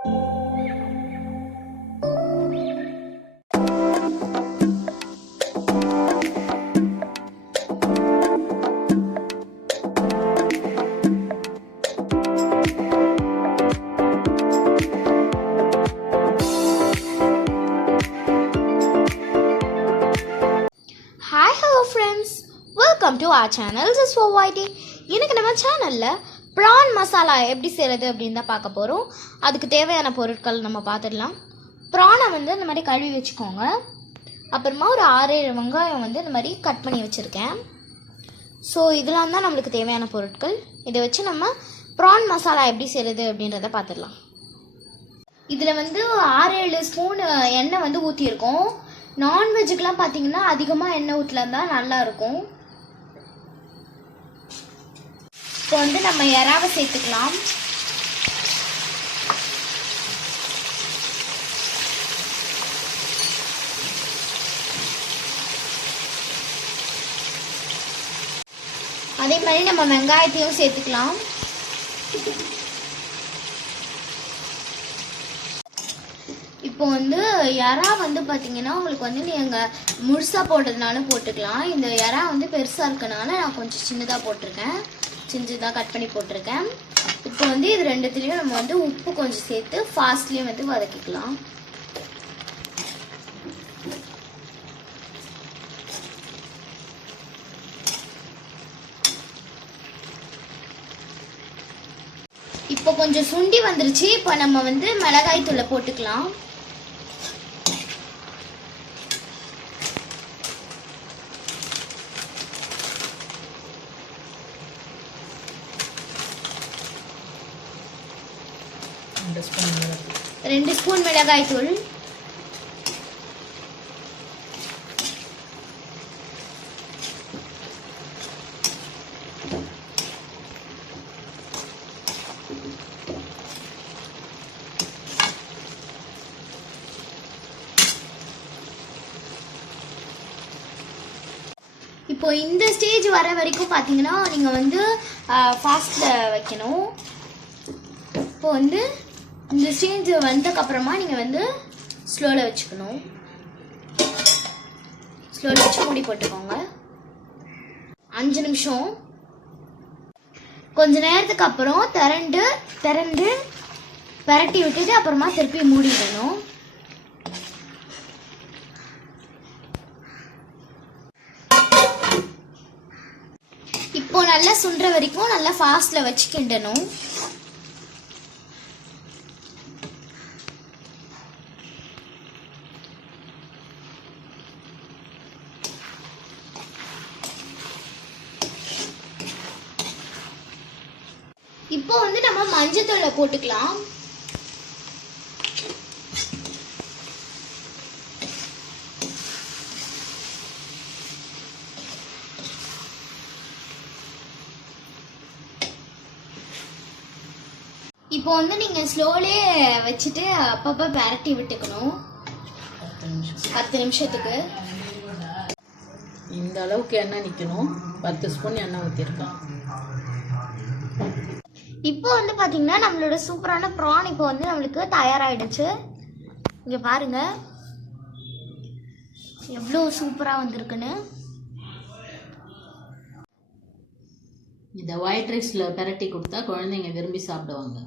Hi, hello friends. Welcome to our channel. This is for YT. இன்னைக்கு நம்ம சேனல்ல prawn masala எப்படி செய்யறது அப்படினு தான் பார்க்க போறோம். அதுக்கு தேவையான பொருட்கள் நம்ம பார்த்துடலாம். prawn வந்து இந்த மாதிரி கழுவி வெச்சுக்கோங்க. அப்புறமா ஒரு 6-7 வெங்காயம் வந்து இந்த மாதிரி கட் பண்ணி வச்சிருக்கேன். சோ இதெல்லாம் தான் நமக்கு தேவையான பொருட்கள். இத வச்சு நம்ம prawn masala எப்படி செய்யறது அப்படின்றத பார்த்துடலாம். இதுல வந்து 6-7 ஸ்பூன் எண்ணெய் வந்து ஊத்தி இருக்கோம். நான்வெஜ்க்குலாம் பார்த்தீங்கன்னா அதிகமாக எண்ணெய் ஊற்றலாம் நல்லா இருக்கும். இப்போ வந்து நம்ம எறாவை சேர்த்துக்கலாம். அதே மாதிரி நம்ம வெங்காயத்தையும் சேர்த்துக்கலாம். இப்போ வந்து எறா வந்து பார்த்தீங்கன்னா உங்களுக்கு வந்து நீங்கள் முழுசாக போட்டதுனால போட்டுக்கலாம். இந்த எறா வந்து பெருசாக இருக்கனால நான் கொஞ்சம் சின்னதாக போட்டிருக்கேன், சின்னதாக கட் பண்ணி போட்டிருக்கேன். இப்போ வந்து இது ரெண்டுத்துலேயும் நம்ம வந்து உப்பு கொஞ்சம் சேர்த்து ஃபாஸ்ட்லேயும் வந்து வதக்கிக்கலாம். இப்போ கொஞ்சம் சுண்டி வந்துருச்சு. இப்போ நம்ம வந்து மிளகாய் தூளை போட்டுக்கலாம். ரெண்டு ஸ்பூன் மிளகாய் தூள், இப்போ இந்த ஸ்டேஜ் வர வரைக்கும் பார்த்தீங்கன்னா நீங்கள் வந்து ஃபாஸ்ட்டில் வைக்கணும். இப்போ வந்து இந்த ஸ்டேஜ் வந்ததுக்கப்புறமா நீங்கள் வந்து ஸ்லோவில் வச்சுக்கணும். ஸ்லோவில் வச்சு மூடி போட்டுக்கோங்க. 5 நிமிஷம். கொஞ்ச நேரத்துக்கு அப்புறம் திறந்து பரட்டி விட்டுட்டு அப்புறமா திருப்பி மூடிடணும். இப்போ நல்லா சுண்டுற வரைக்கும் நல்லா ஃபாஸ்ட்ல வச்சு கிண்டணும். இப்போ வந்து நம்ம மஞ்சத்தூளை போட்டுக்கலாம். இப்போ வந்து நீங்க ஸ்லோலே வச்சுட்டு அப்பப்ப பரட்டி விட்டுக்கணும். 10 நிமிஷத்துக்கு. இந்த அளவுக்கு எண்ணெய் நிக்கணும். 10 ஸ்பூன் எண்ணெய் ஊத்திருக்கேன். இப்போ வந்து பாத்தீங்கன்னா நம்மளோட சூப்பரான ப்ரான் இப்போ வந்து நம்மளுக்கு தயாராயிடுச்சு. இங்க பாருங்க எவ்வளவு சூப்பரா வந்திருக்குன்னு. இதை ஒயிட் ரைஸ்ல பரட்டி கொடுத்தா குழந்தைங்க விரும்பி சாப்பிடுவாங்க.